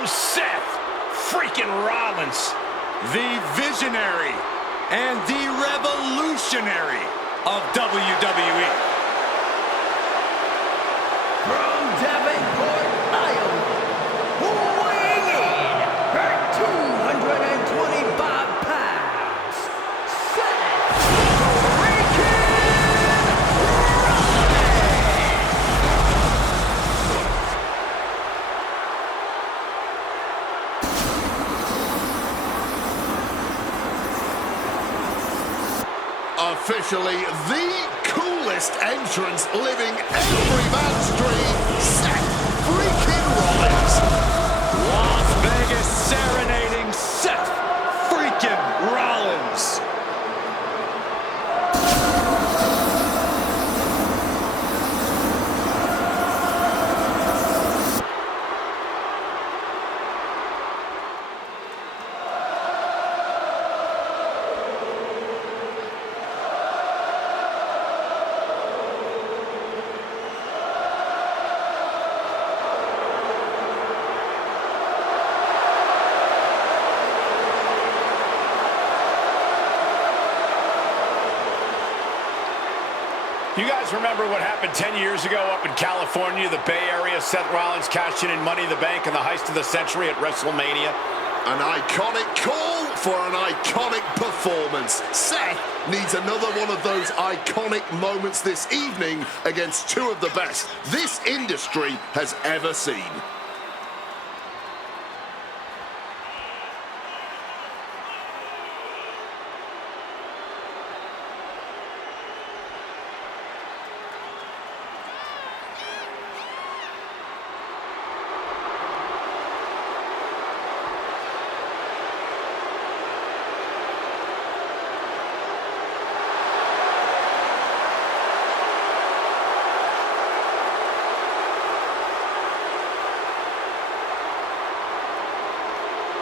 comes Seth freaking Rollins. The visionary and the revolutionary of WWE. From Davenport, Iowa, weighing in at 225 pounds, Seth freaking Rollins! Officially the coolest entrance living every man's dream, Seth freaking Rollins. Las Vegas serenading Seth freaking Rollins. You guys remember what happened 10 years ago up in California, the Bay Area? Seth Rollins cashing in Money in the Bank in the heist of the century at WrestleMania. An iconic call for an iconic performance. Seth needs another one of those iconic moments this evening against two of the best this industry has ever seen.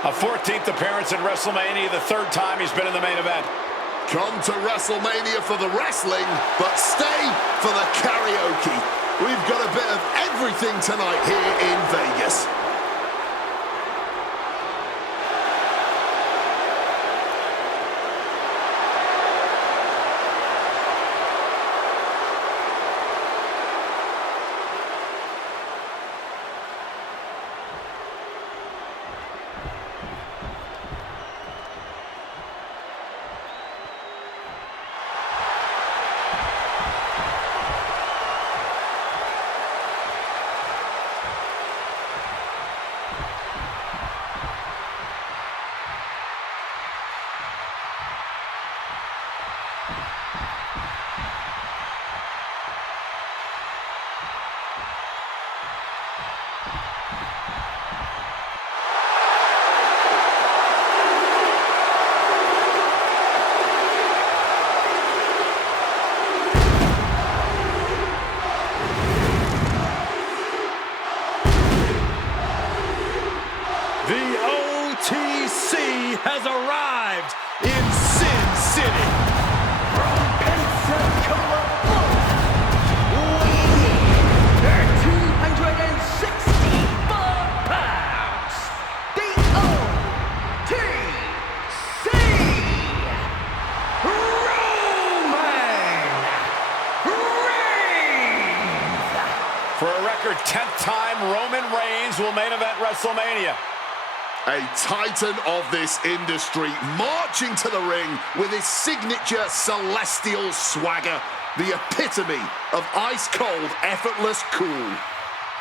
A 14th appearance in WrestleMania, the third time he's been in the main event. Come to WrestleMania for the wrestling, but stay for the karaoke. We've got a bit of everything tonight here in Vegas. Has arrived in Sin City. From Pensacola, weighing in at 265 pounds, the OTC, Roman Reigns. For a record 10th time, Roman Reigns will main event WrestleMania. A titan of this industry marching to the ring with his signature celestial swagger, the epitome of ice-cold, effortless cool.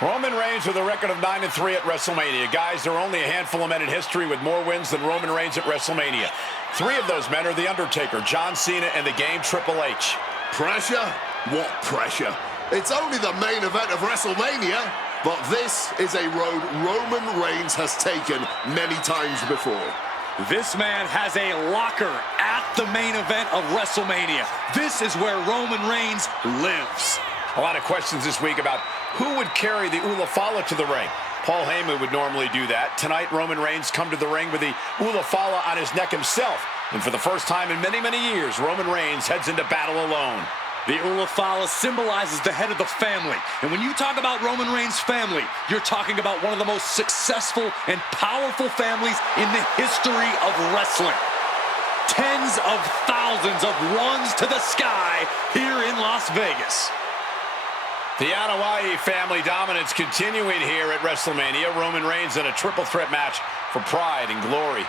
Roman Reigns with a record of 9-3 at WrestleMania. Guys, there are only a handful of men in history with more wins than Roman Reigns at WrestleMania. Three of those men are The Undertaker, John Cena, and the Game Triple H. Pressure? What pressure? It's only the main event of WrestleMania. But this is a road Roman Reigns has taken many times before. This man has a locker at the main event of WrestleMania. This is where Roman Reigns lives. A lot of questions this week about who would carry the Ulafala to the ring. Paul Heyman would normally do that. Tonight, Roman Reigns come to the ring with the Ulafala on his neck himself. And for the first time in many, many years, Roman Reigns heads into battle alone. The Ulafala symbolizes the head of the family. And when you talk about Roman Reigns' family, you're talking about one of the most successful and powerful families in the history of wrestling. Tens of thousands of ones to the sky here in Las Vegas. The Anoa'i family dominance continuing here at WrestleMania. Roman Reigns in a triple threat match for pride and glory.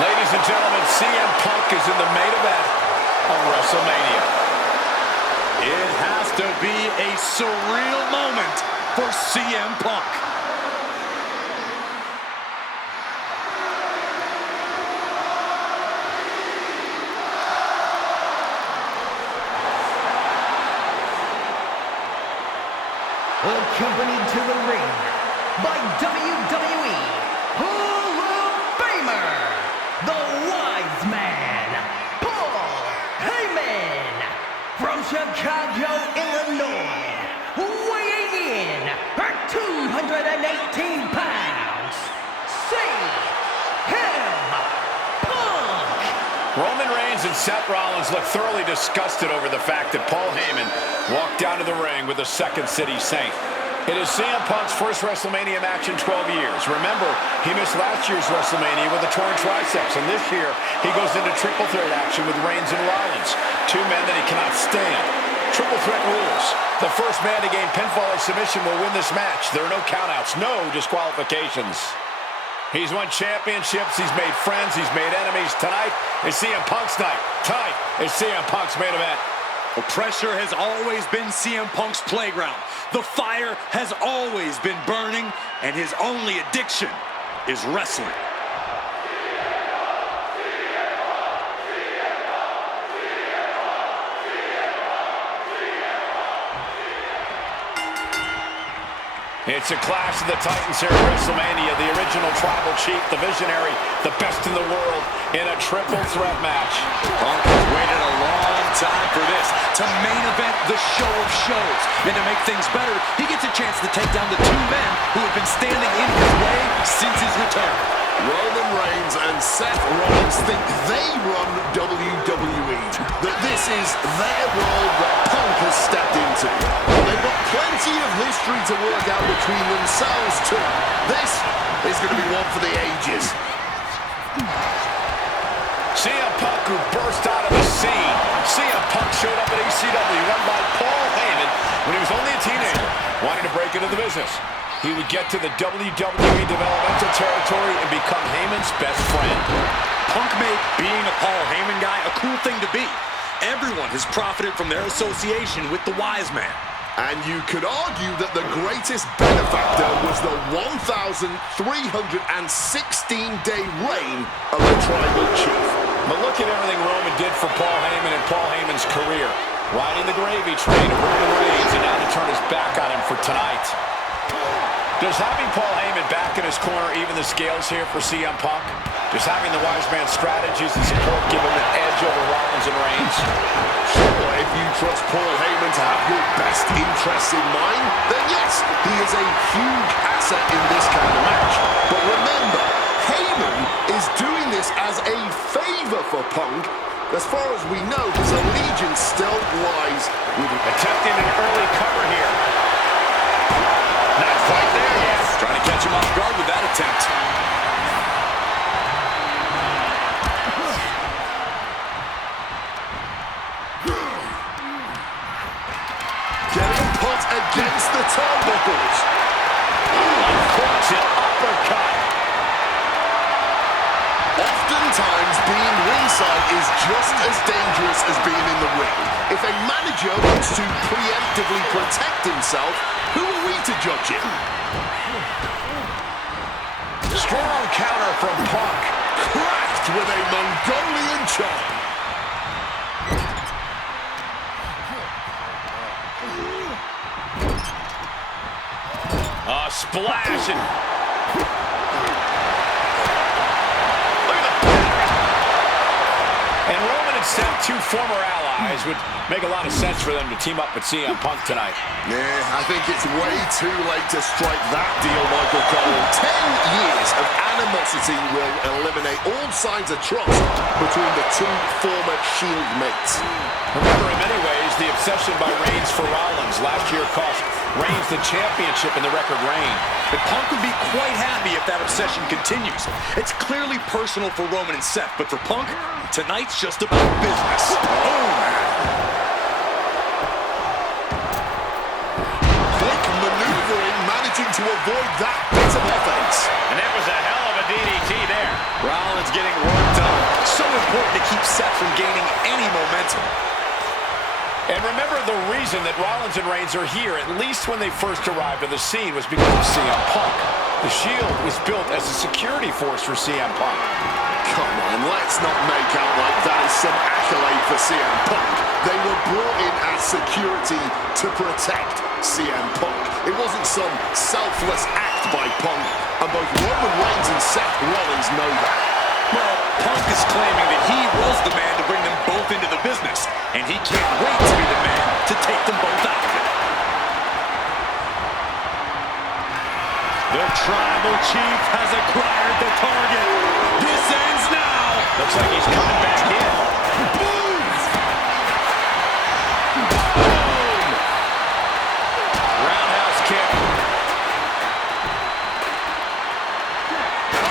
Ladies and gentlemen, CM Punk is in the main event of WrestleMania. It has to be a surreal moment for CM Punk. Accompanied to the ring by WWE Hall of Famer, the Wise Man, Paul Heyman, from Chicago, Illinois, weighing in at 218 pounds, CM Punk. Roman Reigns and Seth Rollins look thoroughly disgusted over the fact that Paul Heyman walked down to the ring with a Second City Saint. It is CM Punk's first WrestleMania match in 12 years. Remember, he missed last year's WrestleMania with a torn triceps, and this year he goes into triple threat action with Reigns and Rollins, two men that he cannot stand. Triple threat rules. The first man to gain pinfall or submission will win this match. There are no countouts, no disqualifications. He's won championships, he's made friends, he's made enemies. Tonight is CM Punk's night. Tonight is CM Punk's main event. The pressure has always been CM Punk's playground. The fire has always been burning, and his only addiction is wrestling. It's a clash of the Titans here at WrestleMania. The original tribal chief, the visionary, the best in the world in a triple threat match. Punk has waited a long time for this, to main event the show of shows. And to make things better, he gets a chance to take down the two men who have been standing in his way since his return. Roman Reigns and Seth Rollins think they run WWE, that this is their world that Punk has stepped into. They've got plenty of history to work out between themselves too. This is going to be one for the ages. CM Punk, who burst out of the scene. CM Punk showed up at ECW, run by Paul Heyman when he was only a teenager, wanting to break into the business. He would get to the WWE developmental territory and become Heyman's best friend. Punk made being a Paul Heyman guy a cool thing to be. Everyone has profited from their association with the Wise Man. And you could argue that the greatest benefactor was the 1,316-day reign of the Tribal Chief. But look at everything Roman did for Paul Heyman and Paul Heyman's career. Riding the gravy train of Roman Reigns, and now to turn his back on him for tonight. Does having Paul Heyman back in his corner even the scales here for CM Punk? Does having the Wise Man's strategies and support give him an edge over Rollins and Reigns? Sure, if you trust Paul Heyman to have your best interests in mind, then yes, he is a huge asset in this kind of match. But remember, Heyman is doing this as a favor for Punk. As far as we know, his allegiance still lies with him. Attempting an early cover here. Not quite there yet. Trying to catch him off guard with that attempt. Getting put against the turnbuckles. Of course, just as dangerous as being in the ring. If a manager wants to preemptively protect himself, who are we to judge him? Strong counter from Punk. Cracked with a Mongolian chop. Splash and... And Roman and Seth, two former allies, would make a lot of sense for them to team up with CM Punk tonight. Yeah, I think it's way too late to strike that deal, Michael Cole. 10 years of animosity will eliminate all signs of trust between the two former Shield mates. Remember, in many ways, the obsession by Reigns for Rollins last year cost Reigns the championship in the record reign. But Punk would be quite happy if that obsession continues. It's clearly personal for Roman and Seth, but for Punk, tonight's just about business. Quick maneuvering, managing to avoid that bit of offense. And that was a hell of a DDT there. Rollins getting worked up. So important to keep Seth from gaining any momentum. And remember, the reason that Rollins and Reigns are here, at least when they first arrived on the scene, was because of CM Punk. The Shield was built as a security force for CM Punk. Come on, let's not make out like that is some accolade for CM Punk. They were brought in as security to protect CM Punk. It wasn't some selfless act by Punk, and both Roman Reigns and Seth Rollins know that. Well, Punk is claiming that he was the man to bring them both into the business, and he can't wait to be the man to take them both out of it. The Tribal Chief has acquired the target. This ends now. Looks like he's coming back in. Boom! Roundhouse kick.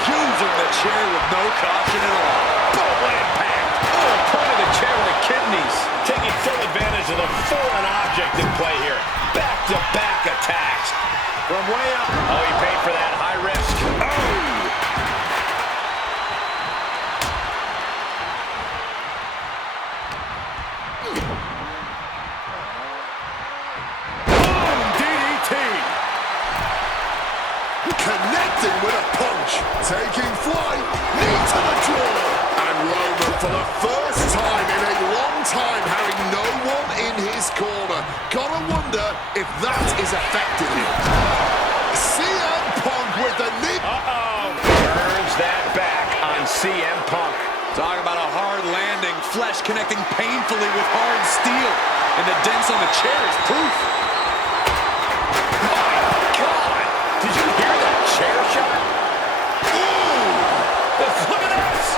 Using the chair with no caution at all. Boom, impact. Oh, point of the chair to the kidneys. Taking full advantage of the foreign object in play here. Back-to-back attacks. From way up. Oh, he paid for that. High risk. DDT. Connecting with a punch. Taking flight. Knee to the jaw. And Roman, for the first time in a long time, having no one in his corner. Gotta wonder if that is affecting him. CM Punk with the knee. Turns that back on CM Punk. Talking about a hard landing, flesh connecting painfully with hard steel. And the dents on the chair is proof. My God! Did you hear that chair shot? Ooh! Look at this!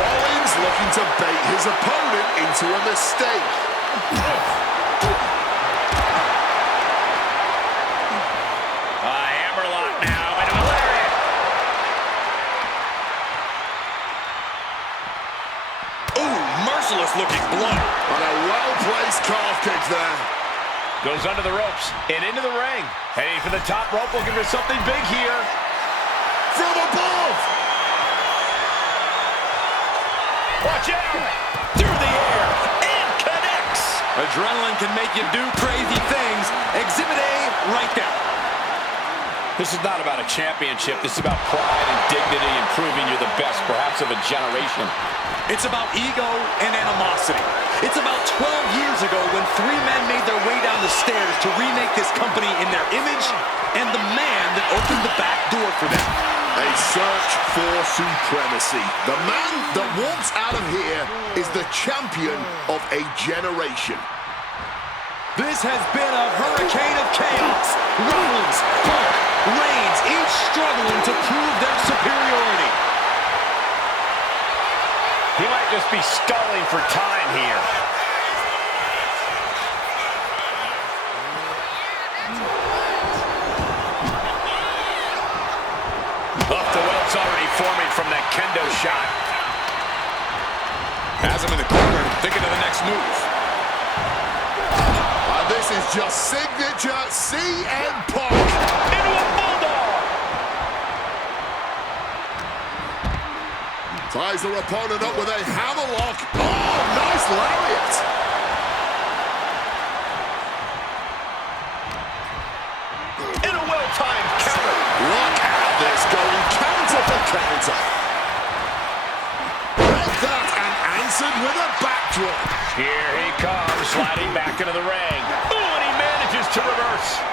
Rollins looking to bait his opponent into a mistake. Hammerlock now into a lariat. Ooh, merciless looking blow. And a well-placed calf kick there. Goes under the ropes and into the ring. Heading for the top rope, looking for something big here. From above! Watch out! Through the air and connects. Adrenaline can make you do crazy things. Exhibit A right there. This is not about a championship. This is about pride and dignity and proving you're the best, perhaps, of a generation. It's about ego and animosity. It's about 12 years ago when three men made their way down the stairs to remake this company in their image, and the man that opened the back door for them. A search for supremacy. The man that walks out of here is the champion of a generation. This has been a hurricane of chaos. Rollins, Punk, Reigns, each struggling to prove their superiority. He might just be stalling for time here. Up the welt's already forming from that kendo shot. Has him in the corner, thinking of the next move. And this is just signature CM Punk. Into a bulldog. Ties their opponent up with a hammerlock. Oh, nice lariat. In a well-timed counter. Look at this, going counter for counter. Read that and answered with a backdrop. Here he comes, sliding back into the ring. Ooh, and he manages to reverse.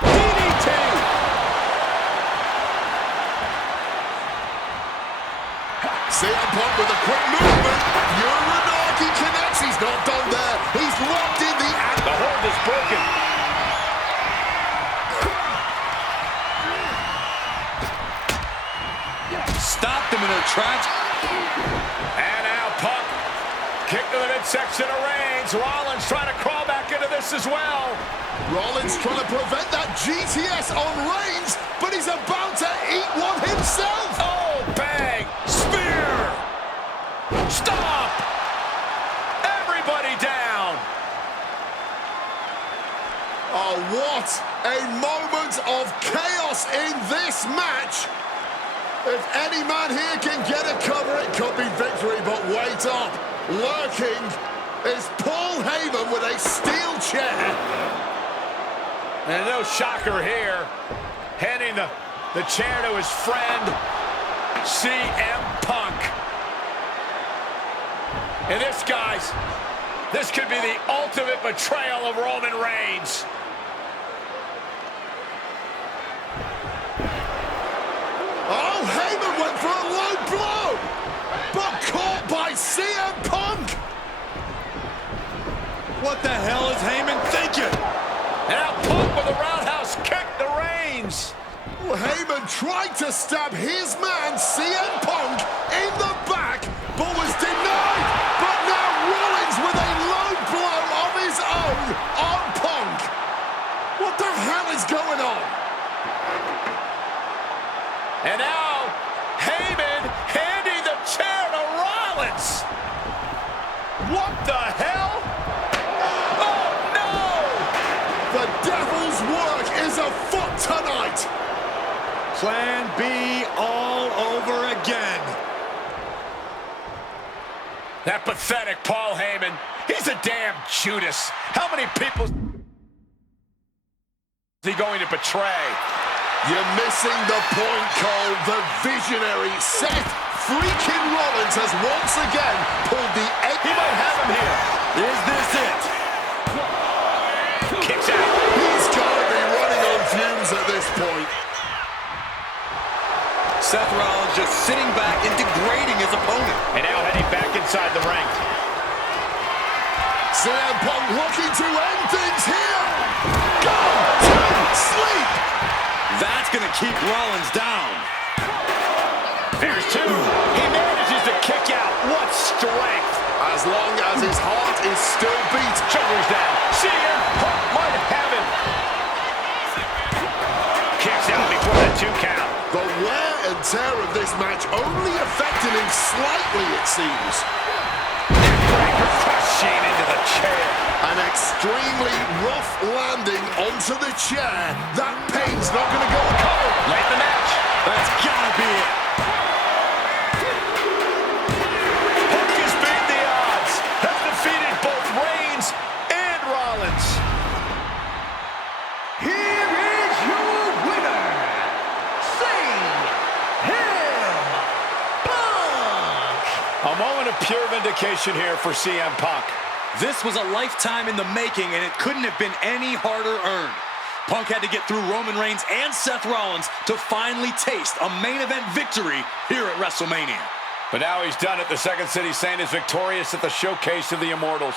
DDT! CM Punk with a quick movement. Uranagi connects. He's not done there. He's locked in the... The hold is broken. Stopped them in their tracks. And now Punk kicked to the midsection of Reigns. Rollins trying to crawl back into this as well. Rollins trying to prevent that GTS on Reigns, but he's about to eat one himself. Oh, bang! Spear! Stop! Everybody down! Oh, what a moment of chaos in this match. If any man here can get a cover, it could be victory, but wait up. Lurking is Paul Heyman with a steel chair. And no shocker here. Handing the chair to his friend, CM Punk. And this, guys, this could be the ultimate betrayal of Roman Reigns. Oh, Heyman went for a low blow, but caught by CM Punk. What the hell is Heyman thinking? And now Punk with a roundhouse kick to Reigns. Well, Heyman tried to stab his man, CM Punk, in the back, but was denied. But now Rollins with a low blow of his own on Punk. What the hell is going on? And now Heyman handing the chair to Rollins. What the hell? Oh, no! The devil's work is afoot tonight. Plan B all over again. That pathetic Paul Heyman. He's a damn Judas. How many people is he going to betray? You're missing the point, Cole. The visionary Seth freaking Rollins has once again pulled the egg. He might have him here. Is this it? Kicks out. He's got to be running on fumes at this point. Seth Rollins just sitting back and degrading his opponent. And now heading back inside the ring. CM Punk looking to end things here. Go to sleep. That's going to keep Rollins down. There's two. He manages to kick out. What strength. As long as his heart is still beating. Shoulders down. CM Punk might have him. Kicks out before the 2 count. The wear and tear of this match only affected him slightly, it seems. Neckbreaker crushing into the chair. An extremely rough landing onto the chair. That pain's not going to go uncovered. Late in the match. That's got to be it. Punk has beat the odds. Has defeated both Reigns and Rollins. Here is your winner, CM Punk! A moment of pure vindication here for CM Punk. This was a lifetime in the making, and it couldn't have been any harder earned. Punk had to get through Roman Reigns and Seth Rollins to finally taste a main event victory here at WrestleMania. But now he's done it. The Second City Saint is victorious at the Showcase of the Immortals.